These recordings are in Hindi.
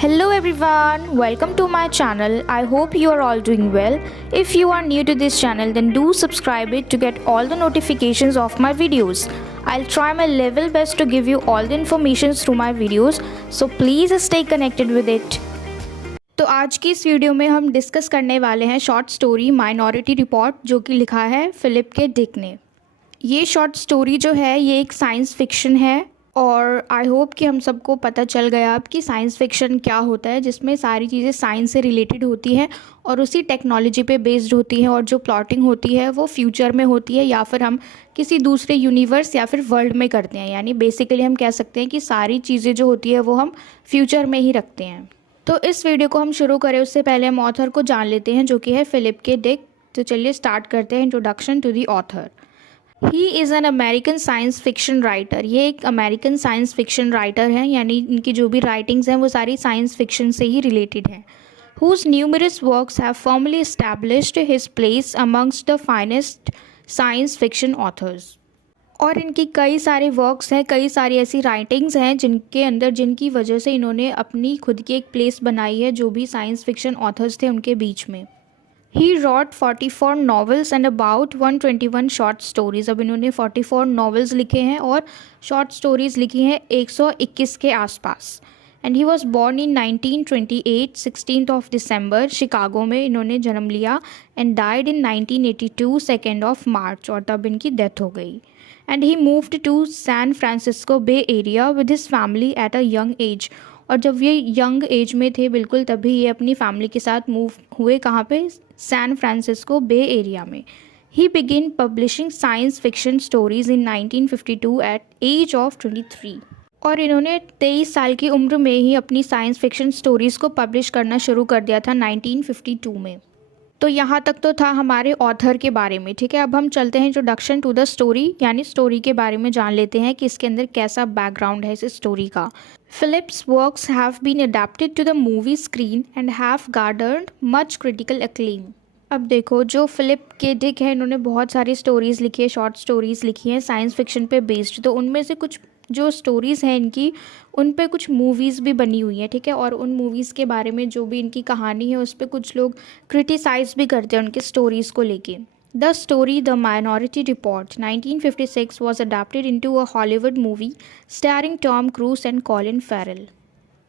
Hello everyone, welcome to my channel. I hope you are all doing well. If you are new to this channel, then do subscribe it to get all the notifications of my videos. I'll try my level best to give you all the information through my videos, so please stay connected with it. तो आज की इस वीडियो में हम डिस्कस करने वाले हैं शॉर्ट स्टोरी माइनॉरिटी रिपोर्ट, जो कि लिखा है फिलिप के डिक ने। ये शॉर्ट स्टोरी जो है ये एक साइंस फिक्शन है और आई होप कि हम सबको पता चल गया अब कि साइंस फिक्शन क्या होता है, जिसमें सारी चीज़ें साइंस से रिलेटेड होती हैं और उसी टेक्नोलॉजी पे बेस्ड होती हैं और जो प्लॉटिंग होती है वो फ्यूचर में होती है या फिर हम किसी दूसरे यूनिवर्स या फिर वर्ल्ड में करते हैं। यानी बेसिकली हम कह सकते हैं कि सारी चीज़ें जो होती है वो हम फ्यूचर में ही रखते हैं। तो इस वीडियो को हम शुरू करें उससे पहले हम ऑथर को जान लेते हैं, जो कि है फिलिप के डिक। तो चलिए स्टार्ट करते हैं। Introduction to the author. He is an American science fiction writer. ये एक अमेरिकन साइंस फिक्शन राइटर हैं, यानी इनकी जो भी राइटिंग्स हैं वो सारी साइंस फिक्शन से ही रिलेटेड हैं। Whose numerous works have formally established his place amongst the finest science fiction authors. और इनकी कई सारे वर्क्स हैं, कई सारी ऐसी राइटिंग्स हैं जिनके अंदर जिनकी वजह से इन्होंने अपनी खुद की एक प्लेस बनाई है जो भी साइंस फिक्शन ऑथर्स थे उनके बीच में। He wrote 44 novels and about 121 short stories। अब इन्होंने 44 novels लिखे हैं और short stories लिखी हैं 121 के आसपास। And he was born in 1928, 16th of December, Chicago में इन्होंने जन्म लिया। And died in 1982, 2nd of March, और तब इनकी डेथ हो गई। And he moved to San Francisco Bay Area with his family at a young age। और जब ये यंग एज में थे बिल्कुल तभी ये अपनी फैमिली के साथ मूव हुए। कहाँ पे? सैन फ्रांसिस्को बे एरिया में। He begin publishing science fiction stories in 1952 at age of 23। और इन्होंने 23 साल की उम्र में ही अपनी साइंस फिक्शन स्टोरीज़ को पब्लिश करना शुरू कर दिया था 1952 में। तो यहाँ तक तो था हमारे ऑथर के बारे में। ठीक है, अब हम चलते हैं इंट्रोडक्शन टू द स्टोरी, यानी स्टोरी के बारे में जान लेते हैं कि इसके अंदर कैसा बैकग्राउंड है इस स्टोरी का। Philip's works have been adapted to the movie screen and have garnered much critical acclaim. अब देखो, जो फिलिप के डिक है इन्होंने बहुत सारी स्टोरीज़ लिखी है, शॉर्ट स्टोरीज़ लिखी हैं साइंस फिक्शन पे बेस्ड। तो उनमें से कुछ जो स्टोरीज़ हैं इनकी, उन पे कुछ मूवीज़ भी बनी हुई हैं। ठीक है, और उन मूवीज़ के बारे में जो भी इनकी कहानी है उस पर कुछ लोग क्रिटिसाइज़ भी करते हैं उनके स्टोरीज़ को लेके। The story the minority report 1956 was adapted into a Hollywood movie starring Tom cruise and Colin Farrell.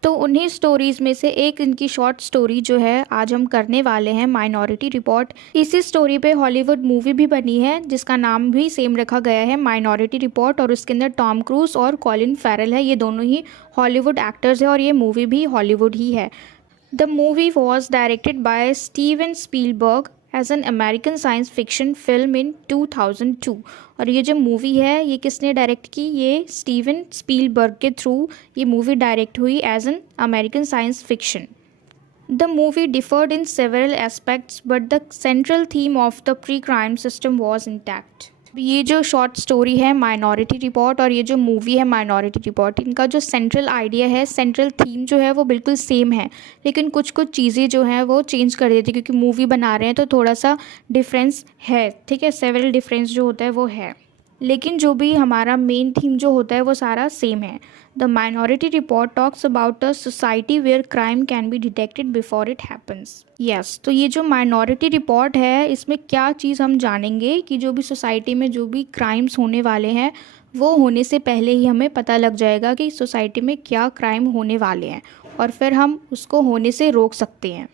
तो उन्हीं स्टोरीज़ में से एक इनकी शॉर्ट स्टोरी जो है आज हम करने वाले हैं, माइनॉरिटी रिपोर्ट। इसी स्टोरी पे हॉलीवुड मूवी भी बनी है जिसका नाम भी सेम रखा गया है, माइनॉरिटी रिपोर्ट। और उसके अंदर टॉम क्रूज और कॉलिन फैरल है, ये दोनों ही हॉलीवुड एक्टर्स हैं और ये मूवी भी हॉलीवुड ही है। The movie was directed by Steven Spielberg as an American science fiction film in 2002। और ये जो मूवी है ये किसने डायरेक्ट की? ये स्टीवन स्पीलबर्ग के थ्रू ये मूवी डायरेक्ट हुई as an American science fiction. The movie differed in several aspects but the central theme of the pre crime system was intact. ये जो शॉर्ट स्टोरी है माइनॉरिटी रिपोर्ट और ये जो मूवी है माइनॉरिटी रिपोर्ट, इनका जो सेंट्रल आइडिया है, सेंट्रल थीम जो है वो बिल्कुल सेम है, लेकिन कुछ कुछ चीज़ें जो हैं वो चेंज कर देती क्योंकि मूवी बना रहे हैं तो थोड़ा सा डिफरेंस है। ठीक है, सेवरल डिफरेंस जो होता है वो है, लेकिन जो भी हमारा मेन थीम जो होता है वो सारा सेम है। The minority report talks about a society where crime can be detected before it happens. Yes, तो ये जो माइनॉरिटी रिपोर्ट है इसमें क्या चीज़ हम जानेंगे कि जो भी सोसाइटी में जो भी क्राइम्स होने वाले हैं वो होने से पहले ही हमें पता लग जाएगा कि सोसाइटी में क्या क्राइम होने वाले हैं और फिर हम उसको होने से रोक सकते हैं।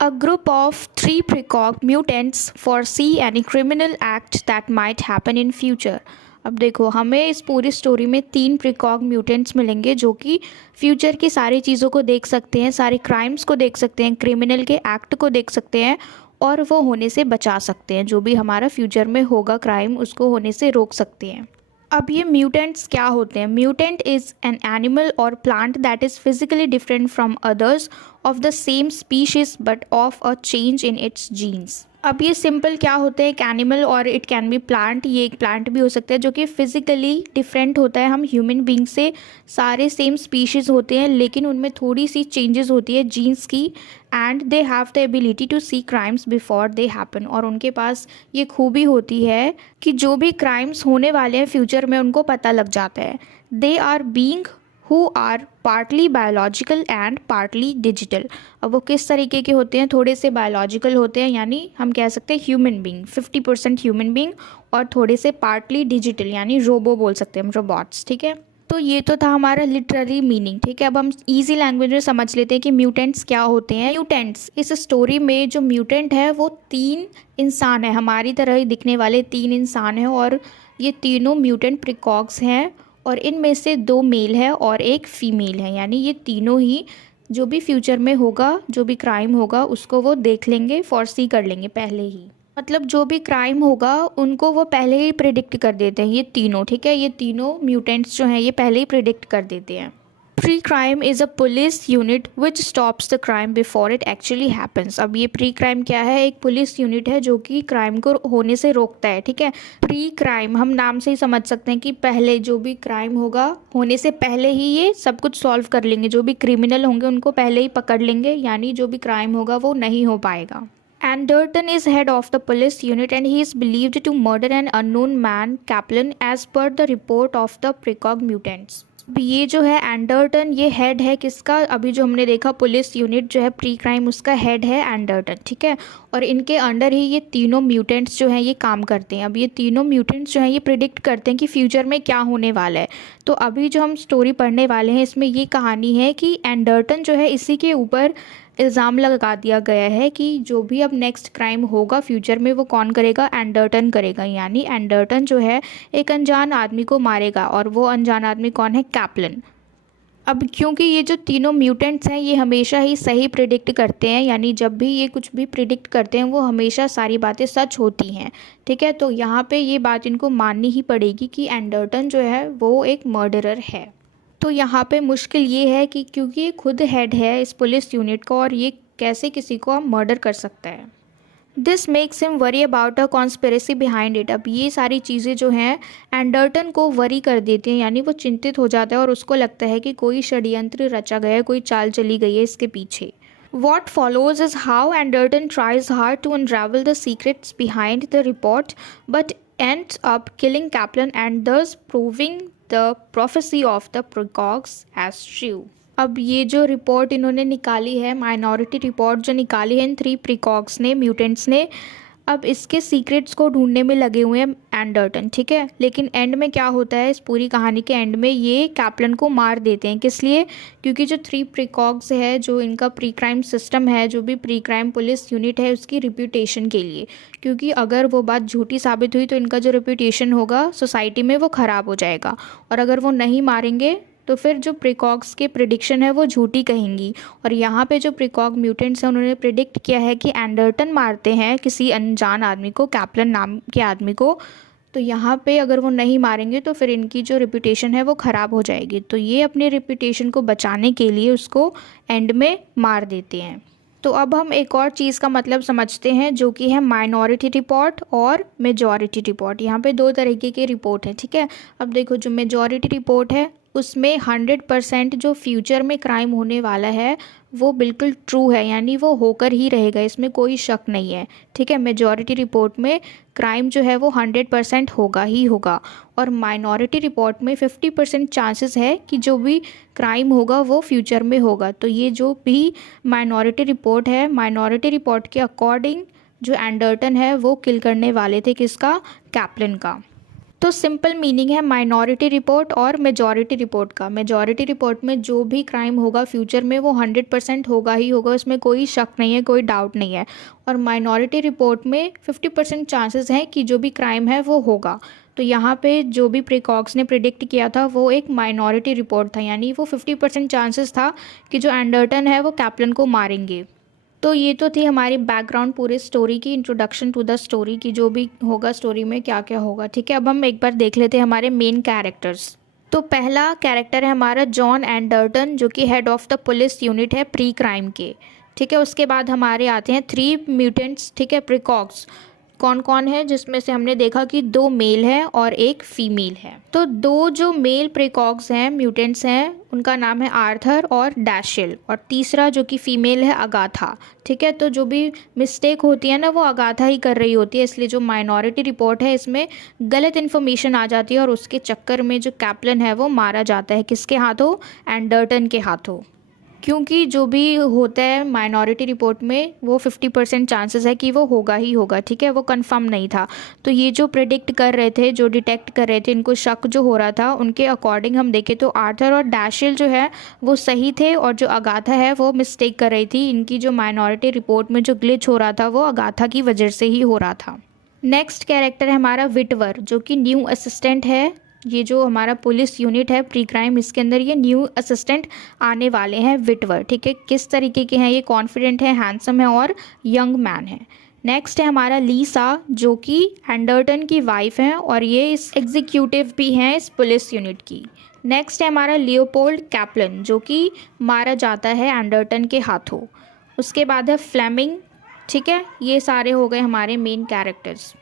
A group of 3 precog mutants foresee any criminal act that might happen in future। अब देखो, हमें इस पूरी स्टोरी में 3 प्रिकॉग म्यूटेंट्स मिलेंगे जो कि फ्यूचर की सारी चीज़ों को देख सकते हैं, सारे क्राइम्स को देख सकते हैं, क्रिमिनल के एक्ट को देख सकते हैं और वो होने से बचा सकते हैं। जो भी हमारा फ्यूचर में होगा क्राइम उसको होने से रोक सकते हैं। अब ये म्यूटेंट्स क्या होते हैं? म्यूटेंट इज़ एन एनिमल और plant that is physically different from others of the same species but of a change in its genes. अब ये सिंपल क्या होते हैं? एक एनिमल और इट कैन बी प्लांट। ये एक प्लांट भी हो सकता है जो कि फिजिकली डिफरेंट होता है हम ह्यूमन बींग से। सारे सेम स्पीशीज़ होते हैं लेकिन उनमें थोड़ी सी चेंजेस होती है जीन्स की। And they have the ability to see crimes before they happen. और उनके पास ये खूबी होती है कि जो भी क्राइम्स होने वाले हैं फ्यूचर में उनको पता लग जाता है। They are being who are partly biological and partly digital. अब वो किस तरीके के होते हैं, थोड़े से बायोलॉजिकल होते हैं यानी हम कह सकते हैं ह्यूमन बींग, 50% ह्यूमन बींग, और थोड़े से पार्टली डिजिटल यानी रोबो बोल सकते हैं हम, रोबोट्स। ठीक है, तो ये तो था हमारा लिटररी मीनिंग। ठीक है, अब हम इजी लैंग्वेज में समझ लेते हैं कि म्यूटेंट्स क्या होते हैं। म्यूटेंट्स, इस स्टोरी में जो म्यूटेंट है वो 3 इंसान है, हमारी तरह ही दिखने वाले 3 इंसान हैं, और ये तीनों म्यूटेंट प्रीकॉग्स हैं, और इनमें से 2 मेल है और 1 फीमेल है, यानी ये तीनों ही जो भी फ्यूचर में होगा, जो भी क्राइम होगा उसको वो देख लेंगे, फॉरसी कर लेंगे पहले ही। मतलब जो भी क्राइम होगा उनको वो पहले ही प्रिडिक्ट कर देते हैं ये तीनों। ठीक है, ये तीनों म्यूटेंट्स जो हैं ये पहले ही प्रिडिक्ट कर देते हैं। Pre crime is a police unit which stops the crime before it actually happens. अब ये प्री क्राइम क्या है, एक पुलिस यूनिट है जो कि क्राइम को होने से रोकता है। ठीक है, प्री क्राइम हम नाम से ही समझ सकते हैं कि पहले जो भी क्राइम होगा होने से पहले ही ये सब कुछ सॉल्व कर लेंगे, जो भी क्रिमिनल होंगे उनको पहले ही पकड़ लेंगे, यानी जो भी क्राइम होगा वो नहीं हो पाएगा। Anderton is head of the police unit and he is believed to murder an unknown man, Kaplan, as per the report of the precog mutants. ये जो है एंडरटन, ये हेड है किसका, अभी जो हमने देखा पुलिस यूनिट जो है प्री क्राइम उसका हेड है एंडरटन। ठीक है, और इनके अंडर ही ये तीनों म्यूटेंट्स जो हैं ये काम करते हैं। अब ये तीनों म्यूटेंट्स जो हैं ये प्रिडिक्ट करते हैं कि फ्यूचर में क्या होने वाला है। तो अभी जो हम स्टोरी पढ़ने वाले हैं इसमें ये कहानी है कि एंडरटन जो है इसी के ऊपर इल्ज़ाम लगा दिया गया है कि जो भी अब नेक्स्ट क्राइम होगा फ्यूचर में वो कौन करेगा, एंडरटन करेगा, यानी एंडरटन जो है एक अनजान आदमी को मारेगा, और वो अनजान आदमी कौन है, कैप्लन। अब क्योंकि ये जो तीनों म्यूटेंट्स हैं ये हमेशा ही सही प्रिडिक्ट करते हैं, यानी जब भी ये कुछ भी प्रिडिक्ट करते हैं वो हमेशा सारी बातें सच होती हैं। ठीक है, तो यहाँ पे ये बात इनको माननी ही पड़ेगी कि एंडरटन जो है वो एक मर्डरर है। तो यहाँ पे मुश्किल ये है कि क्योंकि ये खुद हेड है इस पुलिस यूनिट का, और ये कैसे किसी को मर्डर कर सकता है। This makes him worry about a conspiracy behind it. अब ये सारी चीज़ें जो हैं एंडरटन को वरी कर देती हैं, यानी वो चिंतित हो जाता है और उसको लगता है कि कोई षड्यंत्र रचा गया है, कोई चाल चली गई है इसके पीछे। What follows is how Anderton tries hard to unravel the secrets behind the report, but ends up killing Kaplan and thus proving the prophecy of the precogs as true. अब ये जो रिपोर्ट इन्होंने निकाली है, माइनॉरिटी रिपोर्ट जो निकाली है इन 3 प्रीकॉग्स ने, म्यूटेंट्स ने, अब इसके सीक्रेट्स को ढूंढने में लगे हुए हैं एंडरटन। ठीक है, लेकिन एंड में क्या होता है, इस पूरी कहानी के एंड में ये कैप्लन को मार देते हैं। किस लिए, क्योंकि जो 3 प्रीकॉग्स है, जो इनका प्री क्राइम सिस्टम है, जो भी प्री क्राइम पुलिस यूनिट है, उसकी रिप्यूटेशन के लिए, क्योंकि अगर वो बात झूठी साबित हुई तो इनका जो रिप्यूटेशन होगा सोसाइटी में वो ख़राब हो जाएगा, और अगर वो नहीं मारेंगे तो फिर जो प्रीकॉग्स के प्रिडिक्शन है वो झूठी कहेंगी। और यहाँ पे जो प्रीकॉग म्यूटेंट्स हैं उन्होंने प्रिडिक्ट किया है कि एंडरटन मारते हैं किसी अनजान आदमी को, कैप्लन नाम के आदमी को, तो यहाँ पे अगर वो नहीं मारेंगे तो फिर इनकी जो रिप्यूटेशन है वो ख़राब हो जाएगी। तो ये अपनी रिप्यूटेशन को बचाने के लिए उसको एंड में मार देते हैं। तो अब हम एक और चीज़ का मतलब समझते हैं जो कि है माइनॉरिटी रिपोर्ट और मेजॉरिटी रिपोर्ट। यहाँ पे 2 तरीके की रिपोर्ट है। ठीक है, अब देखो जो मेजॉरिटी रिपोर्ट है उसमें 100% जो फ्यूचर में क्राइम होने वाला है वो बिल्कुल ट्रू है, यानी वो होकर ही रहेगा, इसमें कोई शक नहीं है। ठीक है, मेजॉरिटी रिपोर्ट में क्राइम जो है वो 100% होगा ही होगा, और माइनॉरिटी रिपोर्ट में 50% चांसेस है कि जो भी क्राइम होगा वो फ्यूचर में होगा। तो ये जो भी माइनॉरिटी रिपोर्ट है, माइनॉरिटी रिपोर्ट के अकॉर्डिंग जो एंडरटन है वो किल करने वाले थे किसका, कैप्लन का। तो सिंपल मीनिंग है माइनॉरिटी रिपोर्ट और मेजॉरिटी रिपोर्ट का। मेजॉरिटी रिपोर्ट में जो भी क्राइम होगा फ्यूचर में वो 100% होगा ही होगा, उसमें कोई शक नहीं है, कोई डाउट नहीं है। और माइनॉरिटी रिपोर्ट में 50% चांसेस हैं कि जो भी क्राइम है वो होगा। तो यहाँ पे जो भी प्रीकॉग्स ने प्रिडिक्ट किया था वो एक माइनॉरिटी रिपोर्ट था, यानी वो 50% चांसेस था कि जो एंडरटन है वो कैप्लन को मारेंगे। तो ये तो थी हमारी बैकग्राउंड पूरे स्टोरी की, इंट्रोडक्शन टू द स्टोरी की, जो भी होगा स्टोरी में क्या क्या होगा। ठीक है, अब हम एक बार देख लेते हैं हमारे मेन कैरेक्टर्स। तो पहला कैरेक्टर है हमारा जॉन एंडरटन, जो कि head of the police unit है प्री क्राइम के। ठीक है, उसके बाद हमारे आते हैं 3 म्यूटेंट्स, ठीक है, प्रीकॉग्स, कौन कौन है, जिसमें से हमने देखा कि 2 मेल है और 1 फीमेल है। तो 2 जो मेल प्रिकॉग्स हैं, म्यूटेंट्स हैं, उनका नाम है आर्थर और डैशिल, और तीसरा जो कि फीमेल है अगाथा। ठीक है, तो जो भी मिस्टेक होती है ना वो अगाथा ही कर रही होती है, इसलिए जो माइनॉरिटी रिपोर्ट है इसमें गलत इन्फॉर्मेशन आ जाती है और उसके चक्कर में जो कैप्लन है वो मारा जाता है। किसके हाथों? एंडरटन के हाथों। क्योंकि जो भी होता है माइनॉरिटी रिपोर्ट में वो 50% चांसेस है कि वो होगा ही होगा। ठीक है, वो कंफर्म नहीं था। तो ये जो प्रिडिक्ट कर रहे थे, जो डिटेक्ट कर रहे थे, इनको शक जो हो रहा था, उनके अकॉर्डिंग हम देखें तो आर्थर और डैशिल जो है वो सही थे और जो अगाथा है वो मिस्टेक कर रही थी। इनकी जो माइनॉरिटी रिपोर्ट में जो ग्लिच हो रहा था वो अगाथा की वजह से ही हो रहा था। नेक्स्ट कैरेक्टर है हमारा विटवर, जो कि न्यू असिस्टेंट है। ये जो हमारा पुलिस यूनिट है प्री क्राइम, इसके अंदर ये न्यू असिस्टेंट आने वाले हैं विटवर। ठीक है, किस तरीके के हैं ये? कॉन्फिडेंट है, हैंडसम है और यंग मैन है। नेक्स्ट है हमारा लीसा, जो कि एंडरटन की वाइफ है और ये इस एग्जीक्यूटिव भी हैं इस पुलिस यूनिट की। नेक्स्ट है हमारा लियोपोल्ड कैप्लन, जो कि मारा जाता है एंडरटन के हाथों। उसके बाद है फ्लेमिंग। ठीक है, ये सारे हो गए हमारे मेन कैरेक्टर्स।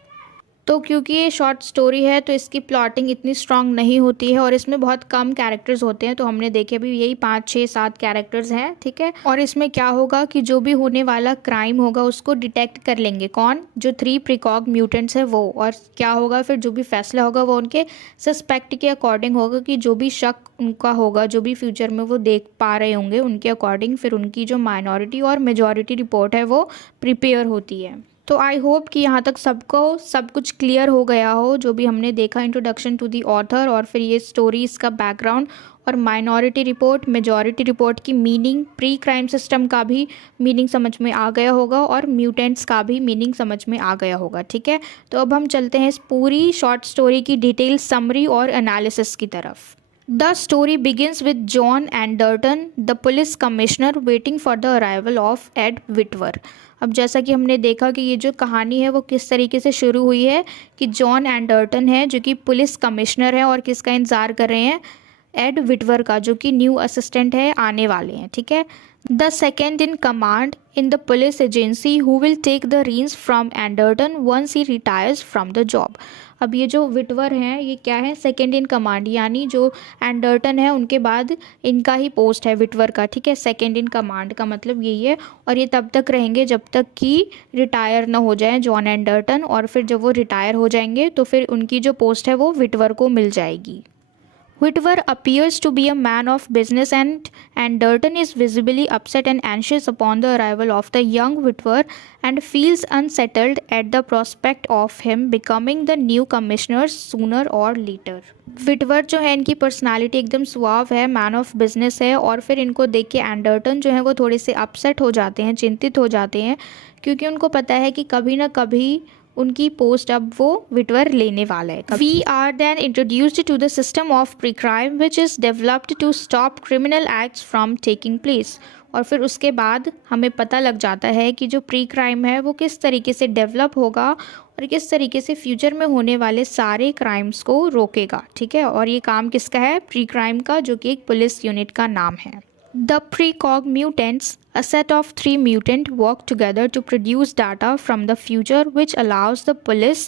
तो क्योंकि ये शॉर्ट स्टोरी है तो इसकी प्लॉटिंग इतनी स्ट्रांग नहीं होती है और इसमें बहुत कम कैरेक्टर्स होते हैं, तो हमने देखे भी यही 5, 6, 7 कैरेक्टर्स हैं। ठीक है, और इसमें क्या होगा कि जो भी होने वाला क्राइम होगा उसको डिटेक्ट कर लेंगे कौन? जो 3 प्रिकॉग म्यूटेंट्स है वो। और क्या होगा फिर? जो भी फैसला होगा वो उनके सस्पेक्ट के अकॉर्डिंग होगा, कि जो भी शक उनका होगा, जो भी फ्यूचर में वो देख पा रहे होंगे उनके अकॉर्डिंग फिर उनकी जो माइनॉरिटी और मेजॉरिटी रिपोर्ट है वो प्रिपेयर होती है। तो आई होप कि यहाँ तक सबको सब कुछ क्लियर हो गया हो, जो भी हमने देखा इंट्रोडक्शन टू दी ऑथर और फिर ये स्टोरी, इसका बैकग्राउंड और माइनॉरिटी रिपोर्ट, मेजॉरिटी रिपोर्ट की मीनिंग, प्री क्राइम सिस्टम का भी मीनिंग समझ में आ गया होगा और म्यूटेंट्स का भी मीनिंग समझ में आ गया होगा। ठीक है, तो अब हम चलते हैं इस पूरी शॉर्ट स्टोरी की डिटेल समरी और एनालिसिस की तरफ। The story begins with John Anderton, the police commissioner, waiting for the arrival of Ed Whitwer. अब जैसा कि हमने देखा कि ये जो कहानी है वो किस तरीके से शुरू हुई है कि जॉन एंडरटन है जो कि पुलिस कमिश्नर है और किसका इंतज़ार कर रहे हैं? एड विटवर का, जो कि न्यू असिस्टेंट है, आने वाले हैं। ठीक है, the second in command in the police agency who will take the reins from Anderton once he retires from the job. अब ये जो विटवर हैं ये क्या है? सेकेंड इन कमांड, यानी जो एंडरटन है उनके बाद इनका ही पोस्ट है विटवर का। ठीक है, सेकेंड इन कमांड का मतलब यही है, और ये तब तक रहेंगे जब तक कि रिटायर ना हो जाए जॉन एंडरटन, और फिर जब वो रिटायर हो जाएंगे तो फिर उनकी जो पोस्ट है वो विटवर को मिल जाएगी। Whitwer appears to be a man of business and Anderton is visibly upset and anxious upon the arrival of the young Whitwer and feels unsettled at the prospect of him becoming the new commissioner sooner or later. Whitwer जो है इनकी पर्सनालिटी एकदम सुआव है, मैन ऑफ बिजनेस है, और फिर इनको देख के एंडरटन जो है वो थोड़े से अपसेट हो जाते हैं, चिंतित हो जाते हैं, क्योंकि उनको पता है कि कभी ना कभी उनकी पोस्ट अब वो विटवर लेने वाला है। We are then introduced to the system of pre crime which is developed to stop criminal acts from taking place. और फिर उसके बाद हमें पता लग जाता है कि जो प्री क्राइम है वो किस तरीके से डेवलप होगा और किस तरीके से फ्यूचर में होने वाले सारे क्राइम्स को रोकेगा। ठीक है, और ये काम किसका है? प्री क्राइम का, जो कि एक पुलिस यूनिट का नाम है। The precog mutants, a set of 3 mutants, work together to produce data from the future which allows the police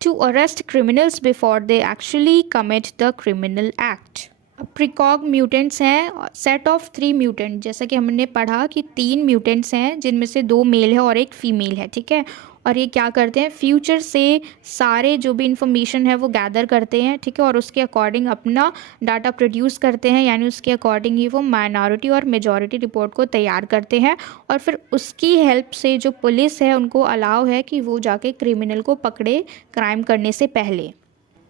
to arrest criminals before they actually commit the criminal act. Precog mutants हैं, सेट ऑफ 3 म्यूटेंट, जैसा कि हमने पढ़ा कि 3 म्यूटेंट्स हैं जिनमें से 2 मेल है और 1 फीमेल है। ठीक है, और ये क्या करते हैं? फ्यूचर से सारे जो भी इंफॉर्मेशन है वो गैदर करते हैं। ठीक है, और उसके अकॉर्डिंग अपना डाटा प्रोड्यूस करते हैं, यानी उसके अकॉर्डिंग ही वो माइनॉरिटी और मेजॉरिटी रिपोर्ट को तैयार करते हैं, और फिर उसकी हेल्प से जो पुलिस है उनको अलाउ है कि वो जाके क्रिमिनल को पकड़े क्राइम करने से पहले।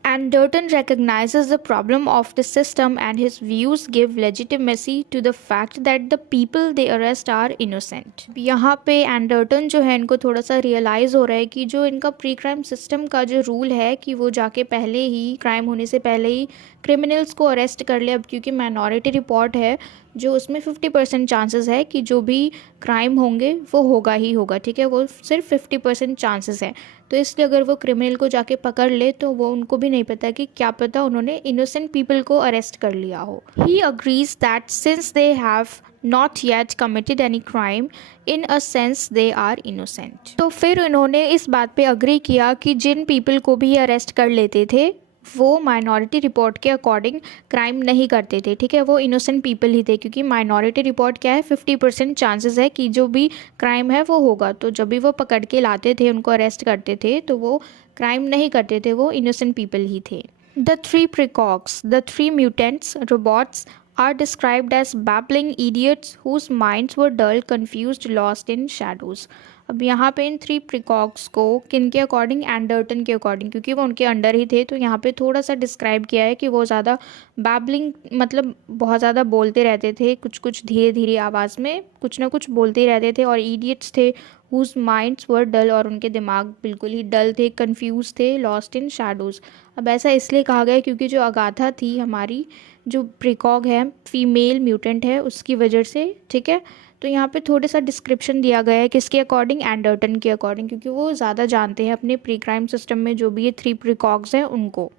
Anderton recognizes the problem of the system and his views give legitimacy to the fact that the people they arrest are innocent. यहाँ पे एंडरटन जो है इनको थोड़ा सा रियलाइज़ हो रहा है कि जो इनका प्री क्राइम सिस्टम का जो रूल है कि वो जाके पहले ही, क्राइम होने से पहले ही क्रिमिनल्स को अरेस्ट कर ले। अब क्योंकि माइनॉरिटी रिपोर्ट है जो उसमें 50% चांसेस है कि जो भी क्राइम होंगे वो होगा ही होगा। ठीक है, वो सिर्फ 50% चांसेस है, तो इसलिए अगर वो क्रिमिनल को जाके पकड़ ले तो वो उनको भी नहीं पता कि क्या पता उन्होंने इनोसेंट पीपल को अरेस्ट कर लिया हो। He agrees that since they have not yet committed any crime. In a sense they are innocent. तो फिर उन्होंने इस बात पे अग्री किया कि जिन पीपल को भी अरेस्ट कर लेते थे वो माइनॉरिटी रिपोर्ट के अकॉर्डिंग क्राइम नहीं करते थे, ठीक है, वो इनोसेंट पीपल ही थे, क्योंकि माइनॉरिटी रिपोर्ट क्या है, 50% चांसेस है कि जो भी क्राइम है वो होगा। तो जब भी वो पकड़ के लाते थे, उनको अरेस्ट करते थे, तो वो क्राइम नहीं करते थे, वो इनोसेंट पीपल ही थे। The three precogs, the three mutants robots are described as babbling idiots whose minds were dull, confused, lost in shadows. अब यहाँ पे इन थ्री प्रिकॉक्स को किन के अकॉर्डिंग, एंडरटन के अकॉर्डिंग, क्योंकि वो उनके अंडर ही थे, तो यहाँ पे थोड़ा सा डिस्क्राइब किया है कि वो ज़्यादा बैबलिंग मतलब बहुत ज़्यादा बोलते रहते थे, कुछ कुछ धीरे धीरे आवाज़ में कुछ ना कुछ बोलते ही रहते थे, और इडियट्स थे whose minds were dull, और उनके दिमाग बिल्कुल ही डल थे, कंफ्यूज थे, लॉस्ट इन शैडोज़। अब ऐसा इसलिए कहा गया क्योंकि जो अगाथा थी हमारी, जो प्रिकॉग है, फीमेल म्यूटेंट है, उसकी वजह से, ठीक है। तो यहाँ पे थोड़ा सा डिस्क्रिप्शन दिया गया है किसके अकॉर्डिंग, एंडरटन के अकॉर्डिंग, क्योंकि वो ज़्यादा जानते हैं अपने प्री क्राइम सिस्टम में जो भी ये थ्री प्रिकॉग्स हैं उनको।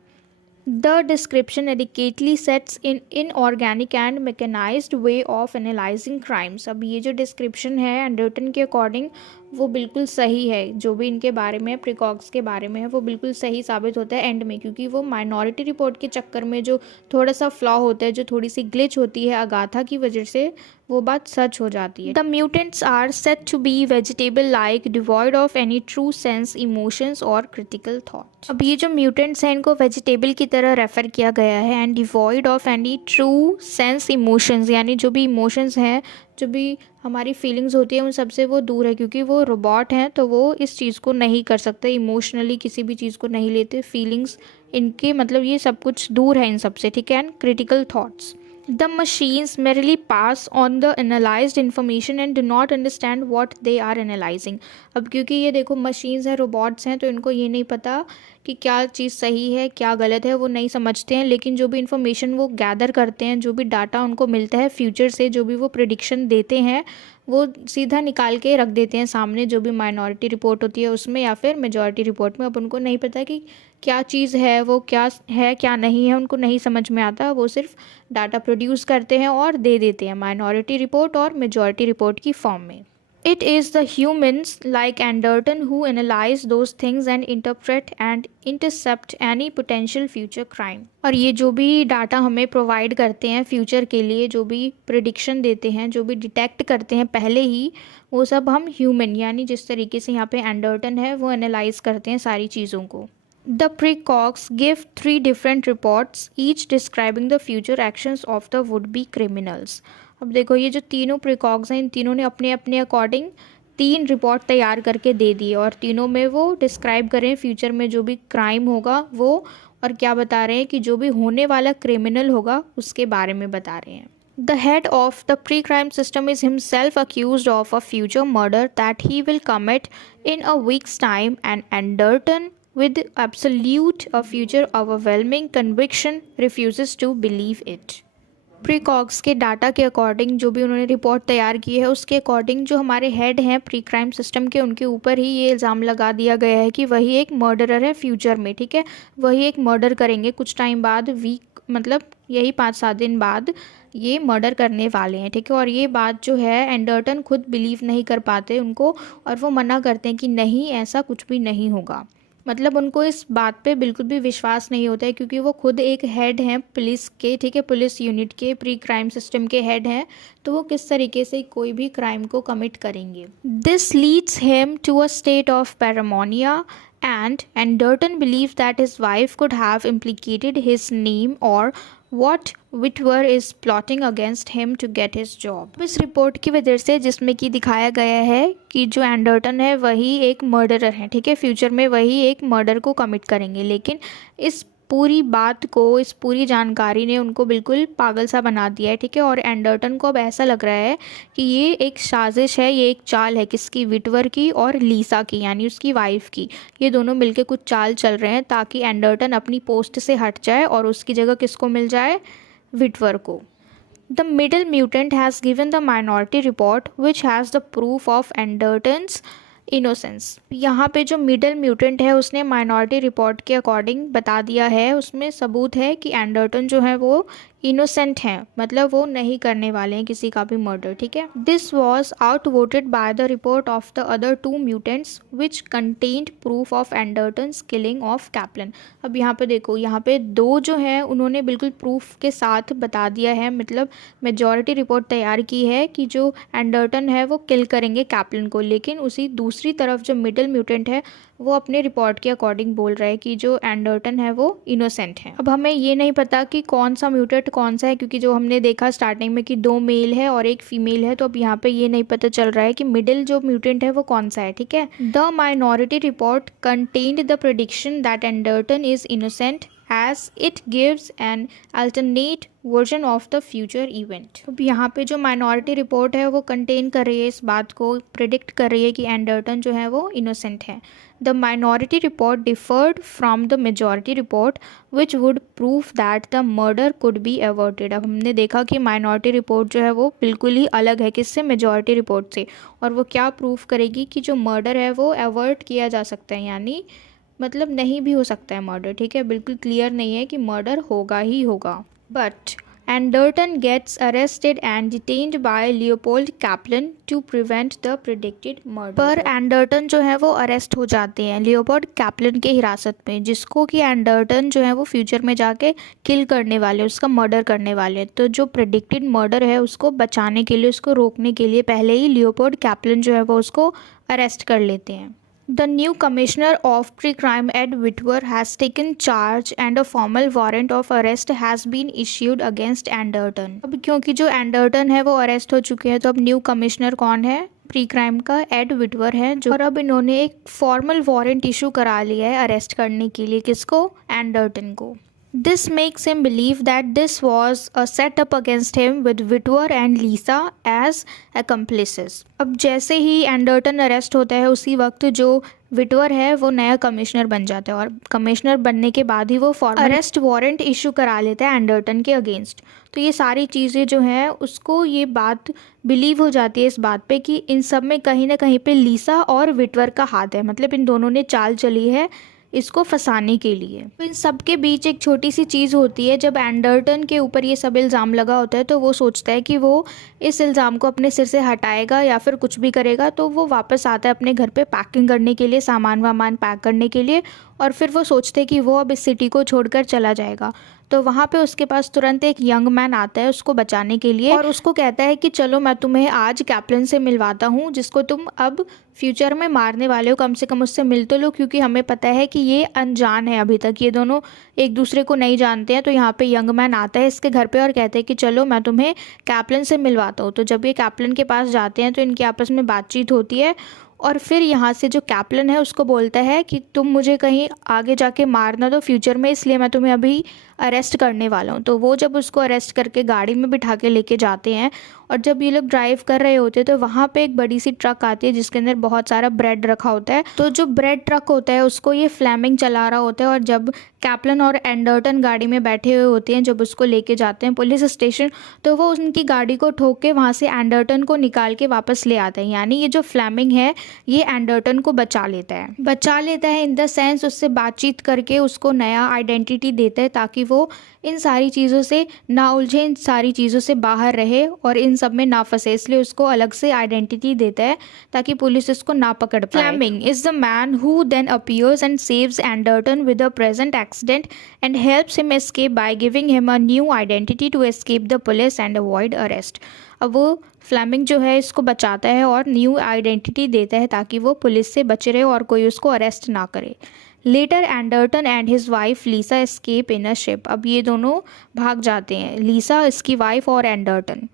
The description adequately sets in inorganic and mechanized way of analyzing crimes. अब ये जो डिस्क्रिप्शन है एंडरटन के अकॉर्डिंग वो बिल्कुल सही है, जो भी इनके बारे में, प्रिकॉक्स के बारे में है, वो बिल्कुल सही साबित होता है एंड में, क्योंकि वो माइनॉरिटी रिपोर्ट के चक्कर में जो थोड़ा सा फ्लॉ होता है, जो थोड़ी सी ग्लिच होती है अगाथा की वजह से, वो बात सच हो जाती है। The mutants are set to be vegetable like, devoid of any true sense, emotions और क्रिटिकल थॉट। अब ये जो म्यूटेंट्स हैं इनको वेजिटेबल की तरह रेफर किया गया है, and devoid of any true sense, emotions, यानी जो भी इमोशंस हैं, जो भी हमारी फीलिंग्स होती है उन सबसे वो दूर है, क्योंकि वो रोबोट हैं तो वो इस चीज़ को नहीं कर सकते, इमोशनली किसी भी चीज़ को नहीं लेते, फीलिंग्स इनके मतलब ये सब कुछ दूर है इन सबसे, ठीक है। And critical thoughts, the machines merely pass on the analyzed information and do not understand what they are analyzing. अब क्योंकि ये देखो मशीन्स हैं, रोबोट्स हैं, तो इनको ये नहीं पता कि क्या चीज़ सही है क्या गलत है, वो नहीं समझते हैं, लेकिन जो भी इन्फॉर्मेशन वो गैदर करते हैं, जो भी डाटा उनको मिलता है फ्यूचर से, जो भी वो प्रिडिक्शन देते हैं, वो सीधा निकाल के रख देते हैं सामने, जो भी माइनॉरिटी रिपोर्ट होती है उसमें या फिर मेजॉरिटी रिपोर्ट में। अब उनको नहीं पता कि क्या चीज़ है, वो क्या है क्या नहीं है, उनको नहीं समझ में आता, वो सिर्फ डाटा प्रोड्यूस करते हैं और दे देते हैं माइनॉरिटी रिपोर्ट और मेजॉरिटी रिपोर्ट की फॉर्म में। It is the humans like Anderton who analyze those things and interpret and intercept any potential future crime. और ये जो भी डाटा हमें प्रोवाइड करते हैं फ्यूचर के लिए, जो भी प्रिडिक्शन देते हैं, जो भी डिटेक्ट करते हैं पहले ही, वो सब हम ह्यूमन, यानी जिस तरीके से यहाँ पे एंडरटन है वो एनालाइज करते हैं सारी चीज़ों को। The precogs give 3 different reports, each describing the future actions of the would-be criminals. अब देखो ये जो तीनों प्रिकॉग्स हैं, इन तीनों ने अपने अपने अकॉर्डिंग 3 रिपोर्ट तैयार करके दे दी, और तीनों में वो डिस्क्राइब कर रहे हैं फ्यूचर में जो भी क्राइम होगा वो, और क्या बता रहे हैं कि जो भी होने वाला क्रिमिनल होगा उसके बारे में बता रहे हैं। The head of the pre-crime system is himself accused of a future murder that he will commit in a week's time, and Anderton, with absolute a future overwhelming conviction, refuses to believe it. प्रीकॉग्स के डाटा के अकॉर्डिंग, जो भी उन्होंने रिपोर्ट तैयार की है उसके अकॉर्डिंग, जो हमारे हेड हैं प्री क्राइम सिस्टम के, उनके ऊपर ही ये इल्ज़ाम लगा दिया गया है कि वही एक मर्डरर है फ्यूचर में, ठीक है, वही एक मर्डर करेंगे कुछ टाइम बाद, वीक मतलब यही 5-7 दिन बाद ये मर्डर करने वाले हैं, ठीक है। और ये बात जो है एंडरटन खुद बिलीव नहीं कर पाते उनको, और वो मना करते हैं कि नहीं ऐसा कुछ भी नहीं होगा, मतलब उनको इस बात पे बिल्कुल भी विश्वास नहीं होता है, क्योंकि वो खुद एक हेड हैं पुलिस के, ठीक है, पुलिस यूनिट के प्री क्राइम सिस्टम के हेड हैं, तो वो किस तरीके से कोई भी क्राइम को कमिट करेंगे। This leads him to a state of paranoia and Anderton believed that his wife could have implicated his name or what Whitwer is plotting against him to get his job. इस रिपोर्ट की वजह से, जिसमें कि दिखाया गया है कि जो एंडरटन है वही एक मर्डरर है, ठीक है, फ्यूचर में वही एक मर्डर को कमिट करेंगे, लेकिन इस पूरी बात को, इस पूरी जानकारी ने उनको बिल्कुल पागल सा बना दिया है, ठीक है। और एंडरटन को अब ऐसा लग रहा है कि ये एक साजिश है, ये एक चाल है, किसकी, विटवर की और लीसा की, यानी उसकी वाइफ की, ये दोनों मिलके कुछ चाल चल रहे हैं ताकि एंडरटन अपनी पोस्ट से हट जाए और उसकी जगह किसको मिल जाए, विटवर को। The middle mutant has given the minority report which has the proof of Anderton's innocence. यहाँ पे जो मिडल म्यूटेंट है उसने माइनॉरिटी रिपोर्ट के अकॉर्डिंग बता दिया है, उसमें सबूत है कि एंडरटन जो है वो इनोसेंट हैं, मतलब वो नहीं करने वाले हैं किसी का भी मर्डर, ठीक है। This was outvoted by the report of the other 2 mutants which contained proof of Anderton's killing of Kaplan. अब यहाँ पे देखो, यहाँ पे 2 जो हैं उन्होंने बिल्कुल प्रूफ के साथ बता दिया है, मतलब मेजॉरिटी रिपोर्ट तैयार की है कि जो एंडरटन है वो किल करेंगे कैप्लन को, लेकिन उसी दूसरी तरफ जो मिडिल म्यूटेंट है वो अपने रिपोर्ट के अकॉर्डिंग बोल रहा है कि जो एंडरटन है वो इनोसेंट है। अब हमें ये नहीं पता कि कौन सा म्यूटेंट कौन सा है, क्योंकि जो हमने देखा स्टार्टिंग में कि 2 मेल है और 1 फीमेल है, तो अब यहाँ पे ये नहीं पता चल रहा है कि मिडिल जो म्यूटेंट है वो कौन सा है, ठीक है। The minority report contained the prediction that Anderton is innocent as it gives an alternate version of the future event। अब यहाँ पे जो माइनॉरिटी रिपोर्ट है वो कंटेन कर रही है इस बात को, प्रिडिक्ट कर रही है कि एंडरटन जो है वो इनोसेंट है। The minority report deferred from the majority report which would prove that the murder could be averted. अब हमने देखा कि माइनॉरिटी रिपोर्ट जो है वो बिल्कुल ही अलग है किससे, मेजॉरिटी रिपोर्ट से, और वो क्या प्रूफ करेगी कि जो मर्डर है वो अवर्ट किया जा सकता है, यानी मतलब नहीं भी हो सकता है मर्डर, ठीक है। बिल्कुल क्लियर नहीं है कि मर्डर होगा ही होगा। But Anderton gets arrested and detained by Leopold Kaplan to prevent the predicted murder. पर एंडरटन जो है वो अरेस्ट हो जाते हैं लियोपोल्ड कैप्लन के हिरासत में, जिसको कि एंडरटन जो है वो फ्यूचर में जाके किल करने वाले, उसका मर्डर करने वाले। तो जो प्रिडिक्टेड मर्डर है उसको बचाने के लिए, उसको रोकने के लिए पहले ही लियोपोल्ड कैप्लन जो है वो उसको अरेस्ट कर लेते हैं। The new commissioner of pre-crime Ed Whitwer has taken charge and a formal warrant of arrest has been issued against Anderton। अब क्योंकि जो एंडरटन है वो अरेस्ट हो चुके हैं, तो अब न्यू कमिश्नर कौन है प्री क्राइम का, एड विटवर है जो, और अब इन्होंने एक फॉर्मल वारंट इशू करा लिया है अरेस्ट करने के लिए, किसको, एंडरटन को। This makes him believe that this was a setup against him with Whitwer and Lisa as accomplices। अब जैसे ही एंडरटन अरेस्ट होता है उसी वक्त जो विटवर है वो नया कमिश्नर बन जाता है, और कमिश्नर बनने के बाद ही वो फॉर्मल अरेस्ट वारंट इशू करा लेता है एंडरटन के अगेंस्ट। तो ये सारी चीज़ें जो हैं उसको ये बात बिलीव हो जाती है इस बात पे कि इन सब में कहीं ना कहीं पे लीसा और विटवर का हाथ है, मतलब इन दोनों ने चाल चली है इसको फंसाने के लिए। तो इन सब के बीच एक छोटी सी चीज़ होती है, जब एंडरटन के ऊपर ये सब इल्ज़ाम लगा होता है तो वो सोचता है कि वो इस इल्ज़ाम को अपने सिर से हटाएगा या फिर कुछ भी करेगा, तो वो वापस आता है अपने घर पे पैकिंग करने के लिए, सामान वामान पैक करने के लिए, और फिर वो सोचते हैं कि वो अब इस सिटी को छोड़कर चला जाएगा। तो वहाँ पे उसके पास तुरंत एक यंग मैन आता है उसको बचाने के लिए, और उसको कहता है कि चलो मैं तुम्हें आज कैप्लन से मिलवाता हूँ, जिसको तुम अब फ्यूचर में मारने वाले हो, कम से कम उससे मिल तो लो, क्योंकि हमें पता है कि ये अनजान है, अभी तक ये दोनों एक दूसरे को नहीं जानते हैं। तो यहाँ पे यंग मैन आता है इसके घर पे और कहते हैं कि चलो मैं तुम्हें कैप्लन से मिलवाता हूँ। तो जब ये कैप्लन के पास जाते हैं तो इनकी आपस में बातचीत होती है, और फिर यहाँ से जो कैप्लन है उसको बोलता है कि तुम मुझे कहीं आगे जाके मारना दो फ्यूचर में, इसलिए मैं तुम्हें अभी अरेस्ट करने वाला हूँ। तो वो जब उसको अरेस्ट करके गाड़ी में बिठा के लेके जाते हैं, और जब ये लोग ड्राइव कर रहे होते हैं तो वहाँ पे एक बड़ी सी ट्रक आती है जिसके अंदर बहुत सारा ब्रेड रखा होता है। तो जो ब्रेड ट्रक होता है उसको ये फ्लेमिंग चला रहा होता है, और जब कैप्लन और एंडरटन गाड़ी में बैठे हुए होते हैं, जब उसको लेके जाते हैं पुलिस स्टेशन, तो वो उनकी गाड़ी को ठोक के वहाँ से एंडरटन को निकाल के वापस ले आता है। यानी ये जो फ्लेमिंग है ये एंडरटन को बचा लेता है इन द सेंस उससे बातचीत करके उसको नया आइडेंटिटी देता है, ताकि वो इन सारी चीज़ों से ना उलझे, इन सारी चीज़ों से बाहर रहे और इन सब में ना फंसे, इसलिए उसको अलग से आइडेंटिटी देता है ताकि पुलिस इसको ना पकड़ पाए। Fleming is the man who then appears and saves Anderton with the present accident and helps him escape by giving him a new identity to escape the police and avoid arrest. अब वो फ्लेमिंग जो है इसको बचाता है और न्यू आइडेंटिटी देता है ताकि वो पुलिस से बचे रहे और कोई उसको अरेस्ट ना करे। Later Anderton and his wife Lisa escape in a ship. अब ये दोनों भाग जाते हैं, लीसा इसकी वाइफ और एंडरटन।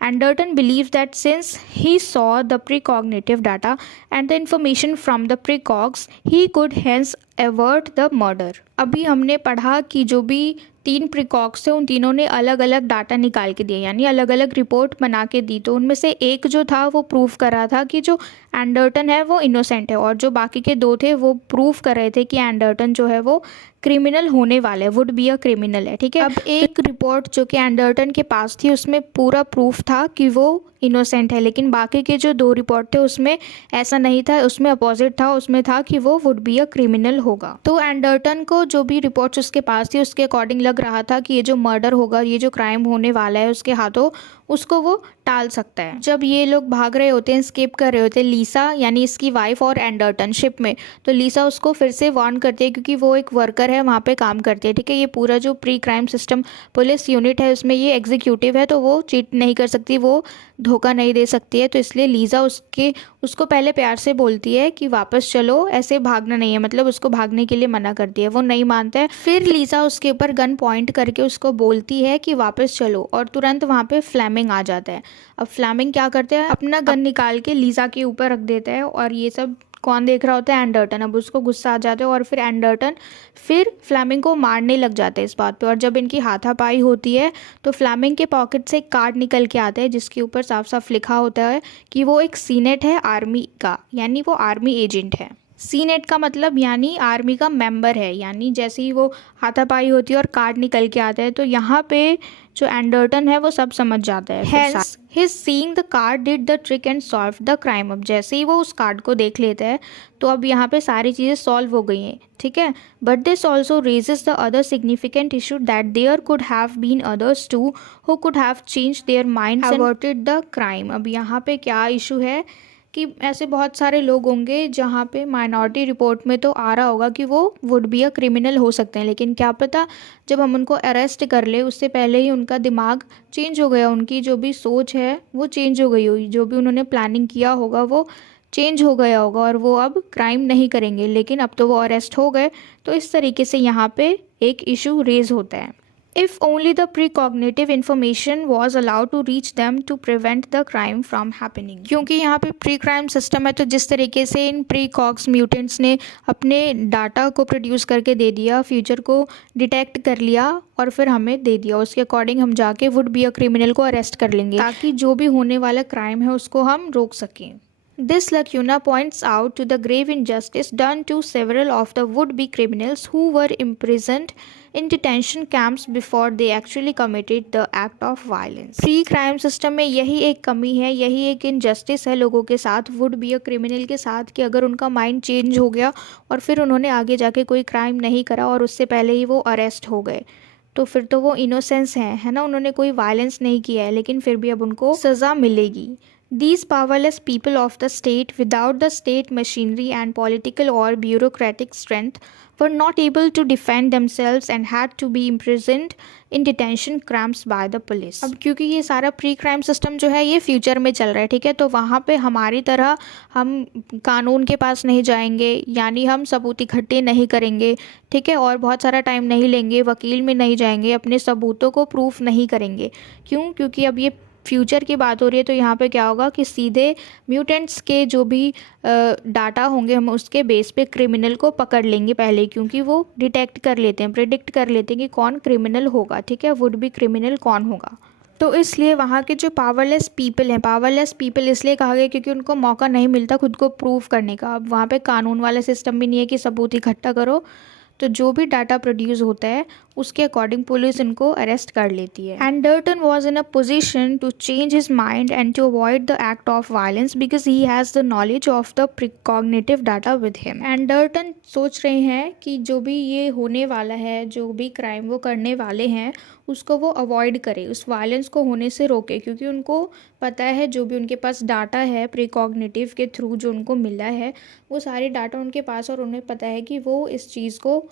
Anderton believes that since he saw the precognitive data and the information from the precogs, he could hence avert the murder। अभी हमने पढ़ा कि जो भी 3 प्रिकॉक्स थे उन तीनों ने अलग अलग डाटा निकाल के दिए, यानी अलग अलग रिपोर्ट बना के दी। तो उनमें से एक जो था वो प्रूव कर रहा था कि जो एंडरटन है वो इनोसेंट है, और जो बाकी के 2 थे वो प्रूव कर रहे थे कि एंडरटन जो है वो क्रिमिनल होने वाला है, वुड बी अ क्रिमिनल है। ठीक है, अब एक रिपोर्ट जो कि एंडरटन के पास थी उसमें पूरा प्रूफ था कि वो इनोसेंट है, लेकिन बाकी के जो 2 रिपोर्ट थे उसमें ऐसा नहीं था, उसमें अपोजिट था, उसमें था कि वो वुड बी अ क्रिमिनल होगा। तो एंडरटन को जो भी रिपोर्ट्स उसके पास थी उसके अकॉर्डिंग लग रहा था कि ये जो मर्डर होगा, ये जो क्राइम होने वाला है उसके हाथों, उसको वो टाल सकता है। जब ये लोग भाग रहे होते हैं, स्केप कर रहे होते हैं, लीसा यानी इसकी वाइफ और एंडरटन शिप में, तो लीसा उसको फिर से वार्न करती है क्योंकि वो एक वर्कर है, वहाँ पे काम करती है, ठीक है। ये पूरा जो pre crime system police unit है उसमें ये एग्जीक्यूटिव है, तो वो चीट नहीं कर सकती, वो धोखा नहीं दे सकती है। तो इसलिए लीसा उसको पहले प्यार से बोलती है कि वापस चलो, ऐसे भागना नहीं है, मतलब उसको भागने के लिए मना करती है, वो नहीं मानता है। फिर लीसा उसके ऊपर गन पॉइंट करके उसको बोलती है कि वापस चलो, और तुरंत वहाँ पे फ्लेमिंग आ जाता है। अब फ्लेमिंग क्या करते हैं, अपना गन निकाल के लीसा के ऊपर रख देता है, और ये सब कौन देख रहा होता है, एंडरटन। अब उसको गुस्सा आ जाता है और फिर एंडरटन फिर फ्लेमिंग को मारने लग जाते हैं इस बात पे। और जब इनकी हाथापाई होती है तो फ्लेमिंग के पॉकेट से एक कार्ड निकल के आता है जिसके ऊपर साफ साफ लिखा होता है कि वो एक सीनेट है आर्मी का, यानी वो आर्मी एजेंट है। सीनेट का मतलब यानी आर्मी का मेंबर है। यानी जैसे ही वो हाथापाई होती है और कार्ड निकल के आता है तो यहाँ पे जो एंडरटन है वो सब समझ जाता है। Hence, his seeing the card did the trick and solved the crime। अब जैसे ही वो उस कार्ड को देख लेता है तो अब यहाँ पे सारी चीज़ें सॉल्व हो गई हैं, ठीक है। But this also raises the other significant issue that there could have been others too who could have changed their minds and averted the crime. अब यहाँ पे क्या इशू है कि ऐसे बहुत सारे लोग होंगे जहाँ पे माइनॉरिटी रिपोर्ट में तो आ रहा होगा कि वो वुड बी अ क्रिमिनल हो सकते हैं, लेकिन क्या पता जब हम उनको अरेस्ट कर ले उससे पहले ही उनका दिमाग चेंज हो गया, उनकी जो भी सोच है वो चेंज हो गई होगी, जो भी उन्होंने प्लानिंग किया होगा वो चेंज हो गया होगा और वो अब क्राइम नहीं करेंगे। लेकिन अब तो वो अरेस्ट हो गए, तो इस तरीके से यहाँ पे एक इशू रेज होता है। If only the precognitive information was allowed to reach them to prevent the crime from happening। क्योंकि यहाँ पे प्री क्राइम सिस्टम है, तो जिस तरीके से इन प्रीकॉग्स म्यूटेंट्स ने अपने डाटा को प्रोड्यूस करके दे दिया, फ्यूचर को डिटेक्ट कर लिया और फिर हमें दे दिया, उसके अकॉर्डिंग हम जाके वुड बी अ क्रिमिनल को अरेस्ट कर लेंगे ताकि जो भी होने वाला क्राइम है उसको हम रोक सकें। This lacuna points out to the grave injustice done to several of the would-be criminals who were imprisoned in detention camps before they actually committed the act of violence। Pre crime system में यही एक कमी है, यही एक इनजस्टिस है लोगों के साथ, वुड बी अ क्रिमिनल के साथ, कि अगर उनका माइंड चेंज हो गया और फिर उन्होंने आगे जाके कोई क्राइम नहीं करा और उससे पहले ही वो अरेस्ट हो गए, तो फिर तो वो इनोसेंस हैं, है ना, उन्होंने कोई वायलेंस नहीं किया है, लेकिन फिर भी अब उनको सज़ा मिलेगी। These powerless people of the state, without the state machinery and political or bureaucratic strength, were not able to defend themselves and had to be imprisoned in detention camps by the police। अब क्योंकि ये सारा प्री क्राइम सिस्टम जो है ये फ्यूचर में चल रहा है, ठीक है, तो वहाँ पे हमारी तरह हम कानून के पास नहीं जाएंगे, यानी हम सबूत इकट्ठे नहीं करेंगे, ठीक है, और बहुत सारा टाइम नहीं लेंगे, वकील में नहीं जाएंगे, अपने सबूतों को प्रूफ नहीं करेंगे। क्यों? क्योंकि अब ये फ्यूचर की बात हो रही है, तो यहाँ पे क्या होगा कि सीधे म्यूटेंट्स के जो भी डाटा होंगे हम उसके बेस पे क्रिमिनल को पकड़ लेंगे पहले, क्योंकि वो डिटेक्ट कर लेते हैं, प्रिडिक्ट कर लेते हैं कि कौन क्रिमिनल होगा, ठीक है, वुड बी क्रिमिनल कौन होगा। तो इसलिए वहाँ के जो पावरलेस पीपल हैं, पावरलेस पीपल इसलिए कहा गया क्योंकि उनको मौका नहीं मिलता खुद को प्रूव करने का। अब वहाँ पे कानून वाला सिस्टम भी नहीं है कि सबूत इकट्ठा करो, तो जो भी डाटा प्रोड्यूस होता है उसके अकॉर्डिंग पुलिस इनको अरेस्ट कर लेती है। Anderton was in a position to change his mind and to avoid the act of violence because he has the knowledge of the precognitive data with him. Anderton सोच रहे हैं कि जो भी ये होने वाला है, जो भी क्राइम वो करने वाले हैं उसको वो अवॉइड करे, उस वायलेंस को होने से रोके, क्योंकि उनको पता है जो भी उनके पास डाटा है प्रीकॉग्निटिव के थ्रू जो उनको मिला है वो सारे डाटा उनके पास, और उन्हें पता है कि वो इस चीज़ को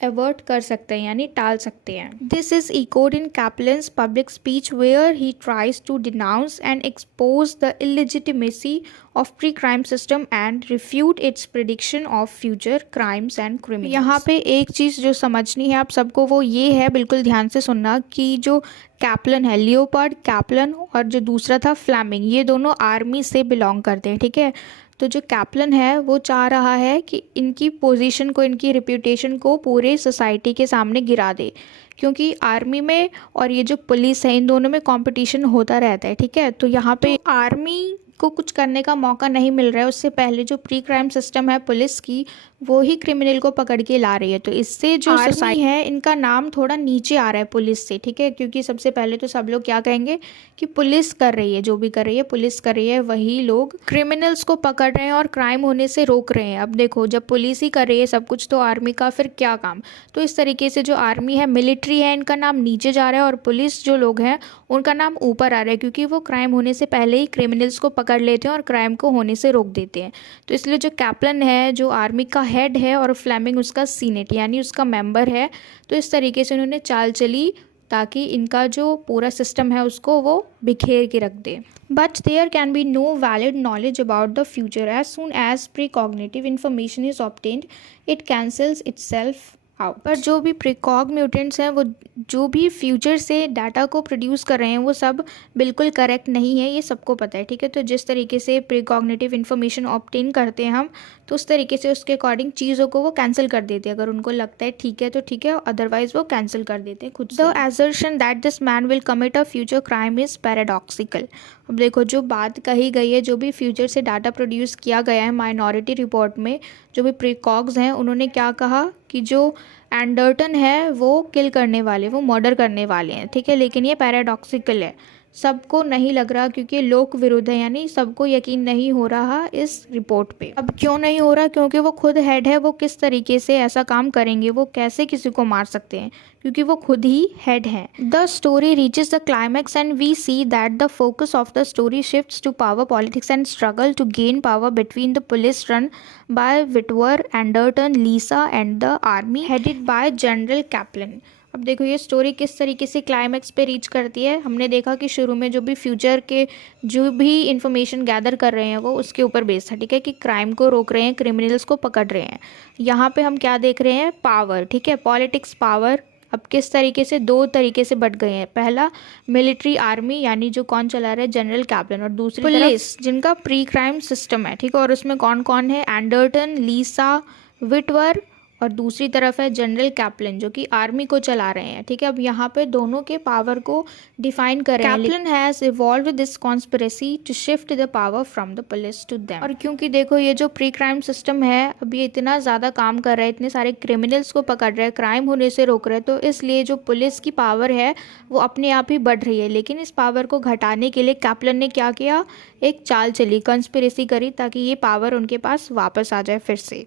अवर्ट कर सकते हैं, यानी टाल सकते हैं। This is echoed in Kaplan's public speech where he tries to denounce and expose the illegitimacy of pre crime system and refute its prediction of future crimes and criminals. यहाँ पे एक चीज़ जो समझनी है आप सबको वो ये है, बिल्कुल ध्यान से सुनना, कि जो कैप्लन है, लियोपार्ड कैप्लन, और जो दूसरा था फ्लेमिंग, ये दोनों आर्मी से बिलोंग करते हैं, ठीक है। तो जो कैप्लन है वो चाह रहा है कि इनकी पोजीशन को, इनकी रिप्यूटेशन को पूरे सोसाइटी के सामने गिरा दे, क्योंकि आर्मी में और ये जो पुलिस है इन दोनों में कंपटीशन होता रहता है, ठीक है। तो यहाँ पे आर्मी को कुछ करने का मौका नहीं मिल रहा है, उससे पहले जो प्री क्राइम सिस्टम है पुलिस की, वो ही क्रिमिनल को पकड़ के ला रही है। तो इससे जो सोसाइटी है इनका नाम थोड़ा नीचे आ रहा है पुलिस से, ठीक है। क्योंकि सबसे पहले तो सब लोग क्या कहेंगे कि पुलिस कर रही है, जो भी कर रही है पुलिस कर रही है, वही लोग क्रिमिनल्स को पकड़ रहे हैं और क्राइम होने से रोक रहे हैं। अब देखो, जब पुलिस ही कर रही है सब कुछ, तो आर्मी का फिर क्या काम। तो इस तरीके से जो आर्मी है, मिलिट्री है, इनका नाम नीचे जा रहा है और पुलिस जो लोग हैं उनका नाम ऊपर आ रहा है, क्योंकि वो क्राइम होने से पहले ही क्रिमिनल्स को पकड़ लेते हैं और क्राइम को होने से रोक देते हैं। तो इसलिए जो कैप्लन है, जो आर्मी का हेड है, और फ्लेमिंग उसका सीनेट यानी उसका मेंबर है। तो इस तरीके से उन्होंने चाल चली ताकि इनका जो पूरा सिस्टम है उसको वो बिखेर के रख दे। But there can be no valid knowledge about the future as soon as precognitive information is obtained, it cancels itself out. पर जो भी प्रीकॉग म्यूटेंट्स हैं, वो जो भी फ्यूचर से डाटा को प्रोड्यूस कर रहे हैं, वो सब बिल्कुल करेक्ट नहीं है, ये सबको पता है, ठीक है। तो जिस तरीके से प्रीकॉग्निटिव इन्फॉर्मेशन ऑब्टेन करते हैं हम, तो उस तरीके से उसके अकॉर्डिंग चीज़ों को वो कैंसिल कर देते हैं। अगर उनको लगता है ठीक है तो ठीक है, अदरवाइज वो कैंसिल कर देते हैं खुद से। The assertion that this man will commit a future crime is paradoxical. अब देखो, जो बात कही गई है, जो भी फ्यूचर से डाटा प्रोड्यूस किया गया है माइनॉरिटी रिपोर्ट में, जो भी प्रीकॉग्स हैं, उन्होंने क्या कहा कि जो एंडरटन है वो किल करने वाले, वो मर्डर करने वाले हैं, ठीक है। लेकिन ये पैराडॉक्सिकल है, सबको नहीं लग रहा, क्योंकि लोक विरुद्ध है, यानी सबको यकीन नहीं हो रहा इस रिपोर्ट पे। अब क्यों नहीं हो रहा? क्योंकि वो खुद हेड है, वो किस तरीके से ऐसा काम करेंगे, वो कैसे किसी को मार सकते हैं, क्योंकि वो खुद ही हेड हैं। The story reaches the climax and we see that the focus of the story shifts to power politics and struggle to gain power between the police run by Witwer, Anderton, Lisa and the army headed by general Kaplan. अब देखो, ये स्टोरी किस तरीके से क्लाइमैक्स पे रीच करती है। हमने देखा कि शुरू में जो भी फ्यूचर के जो भी इंफॉर्मेशन गैदर कर रहे हैं वो उसके ऊपर बेस्ड था, ठीक है, कि क्राइम को रोक रहे हैं, क्रिमिनल्स को पकड़ रहे हैं। यहाँ पे हम क्या देख रहे हैं? पावर, ठीक है, पॉलिटिक्स, पावर। अब किस तरीके से? दो तरीके से बट गए हैं। पहला मिलिट्री आर्मी, यानी जो कौन चला रहा है? General Kaplan. और दूसरी पुलिस, जिनका प्री क्राइम सिस्टम है, ठीक है। और उसमें कौन कौन है? एंडरटन, लीसा, विटवर, और दूसरी तरफ है जनरल कैप्लन, जो कि आर्मी को चला रहे हैं, ठीक है। अब यहाँ पे दोनों के पावर को डिफाइन करें। Kaplan has evolved this conspiracy to shift the power from the police to them. और क्योंकि देखो, ये जो प्री क्राइम सिस्टम है, अब ये इतना ज़्यादा काम कर रहा है, इतने सारे क्रिमिनल्स को पकड़ रहे हैं, क्राइम होने से रोक रहे हैं, तो इसलिए जो पुलिस की पावर है वो अपने आप ही बढ़ रही है। लेकिन इस पावर को घटाने के लिए कैप्लन ने क्या किया? एक चाल चली, कॉन्स्पिरेसी करी, ताकि ये पावर उनके पास वापस आ जाए फिर से।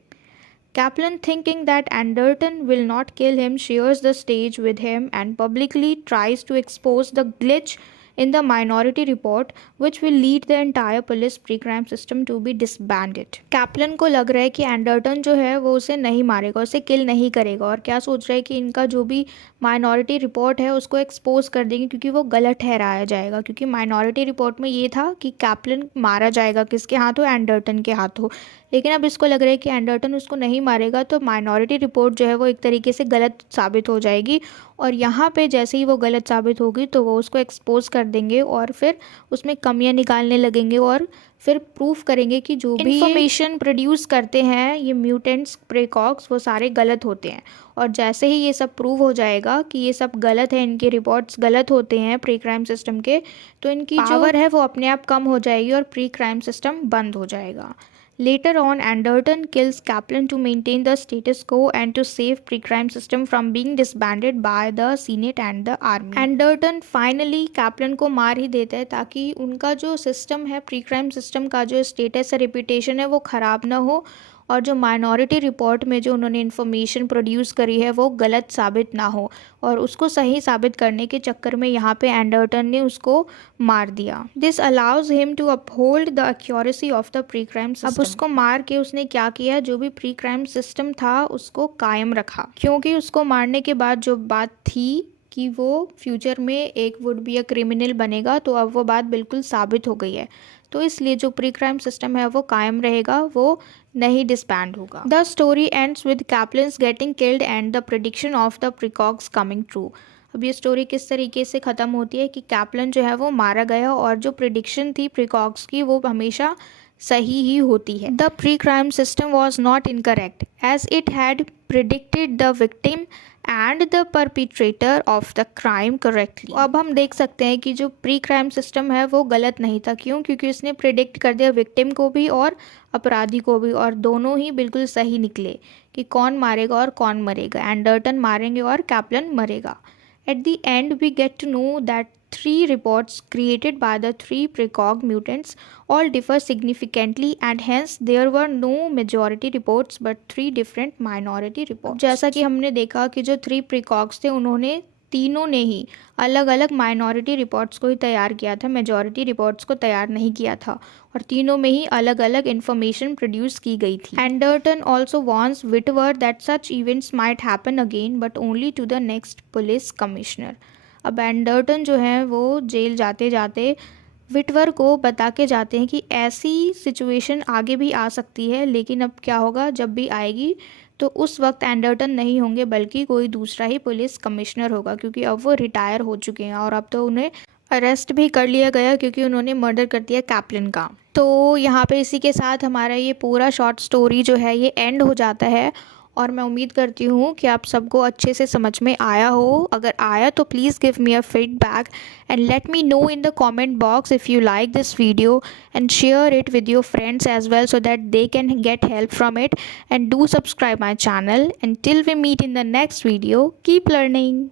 Kaplan, thinking that Anderton will not kill him, shares the stage with him and publicly tries to expose the glitch in the minority report, which will lead the entire police pre-crime system to be disbanded. Kaplan को लग रहा है कि एंडरटन जो है वो उसे नहीं मारेगा, उसे किल नहीं करेगा, और क्या सोच रहा है कि इनका जो भी माइनॉरिटी रिपोर्ट है उसको एक्सपोज कर देंगे, क्योंकि वो गलत ठहराया जाएगा। क्योंकि माइनॉरिटी रिपोर्ट में ये था कि कैप्लन मारा जाएगा, किसके हाथों? एंडरटन के हाथों। लेकिन अब इसको लग रहा है कि एंडरटन उसको नहीं मारेगा, तो माइनॉरिटी रिपोर्ट जो है वो एक तरीके से गलत साबित हो जाएगी। और यहाँ पे जैसे ही वो गलत साबित होगी तो वो उसको एक्सपोज कर देंगे और फिर उसमें कमियां निकालने लगेंगे और फिर प्रूफ करेंगे कि जो भी इंफॉर्मेशन प्रोड्यूस करते हैं ये म्यूटेंट्स, प्रीकॉग्स, वो सारे गलत होते हैं। और जैसे ही ये सब प्रूव हो जाएगा कि ये सब गलत है, इनके रिपोर्ट्स गलत होते हैं प्री क्राइम सिस्टम के, तो इनकी पावर है वो अपने आप कम हो जाएगी और प्री क्राइम सिस्टम बंद हो जाएगा। Later on, Anderton kills Kaplan to maintain the status quo and to save pre-crime system from being disbanded by the Senate and the army. Anderton finally Kaplan को मार ही देता है ताकि उनका जो सिस्टम है, प्री-क्राइम सिस्टम का जो स्टेटस है, रेपुटेशन है, वो ख़राब ना हो, और जो माइनॉरिटी रिपोर्ट में जो उन्होंने इन्फॉर्मेशन प्रोड्यूस करी है वो गलत साबित ना हो। और उसको सही साबित करने के चक्कर में यहाँ पे एंडरटन ने उसको मार दिया। This allows him to uphold the accuracy of the pre crime system. अब उसको मार के उसने क्या किया? जो भी प्री क्राइम सिस्टम था उसको कायम रखा, क्योंकि उसको मारने के बाद जो बात थी कि वो फ्यूचर में एक वुड बी अ क्रिमिनल बनेगा, तो अब वो बात बिल्कुल साबित हो गई है। तो इसलिए जो प्री क्राइम सिस्टम है वो कायम रहेगा, वो नहीं डिसबैंड होगा। The story ends with Kaplan's getting killed and the prediction of the precogs coming true. अब ये स्टोरी किस तरीके से ख़त्म होती है कि कैप्लन जो है वो मारा गया और जो प्रेडिक्शन थी प्रीकॉग्स की वो हमेशा सही ही होती है। The pre crime system was not incorrect as it had predicted the victim and the perpetrator of the crime correctly. अब हम देख सकते हैं कि जो प्री क्राइम सिस्टम है वो गलत नहीं था। क्यों? क्योंकि उसने प्रिडिक्ट कर दिया विक्टिम को भी और अपराधी को भी, और दोनों ही बिल्कुल सही निकले कि कौन मारेगा और कौन मरेगा। एंडरटन मारेंगे और कैप्लन मरेगा। At the end, we get to know that 3 reports created by the 3 precog mutants all differ significantly, and hence there were no majority reports but 3 different minority reports. जैसा कि हमने देखा कि जो 3 precogs थे उन्होंने तीनों ने ही अलग अलग माइनॉरिटी रिपोर्ट्स को ही तैयार किया था, मेजॉरिटी रिपोर्ट्स को तैयार नहीं किया था, और तीनों में ही अलग अलग इन्फॉर्मेशन प्रोड्यूस की गई थी। Anderton also warns Witwer that such events might happen again but only to the next police commissioner. अब एंडरटन जो है वो जेल जाते जाते विटवर को बता के जाते हैं कि ऐसी सिचुएशन आगे भी आ सकती है, लेकिन अब क्या होगा, जब भी आएगी तो उस वक्त एंडरटन नहीं होंगे बल्कि कोई दूसरा ही पुलिस कमिश्नर होगा, क्योंकि अब वो रिटायर हो चुके हैं और अब तो उन्हें अरेस्ट भी कर लिया गया क्योंकि उन्होंने मर्डर कर दिया कैप्लन का। तो यहाँ पे इसी के साथ हमारा ये पूरा शॉर्ट स्टोरी जो है ये एंड हो जाता है, और मैं उम्मीद करती हूँ कि आप सबको अच्छे से समझ में आया हो। अगर आया तो please give me a feedback and let me know in the comment box if you like this video, and share it with your friends as well so that they can get help from it, and do subscribe my channel. Until we meet in the next video, keep learning.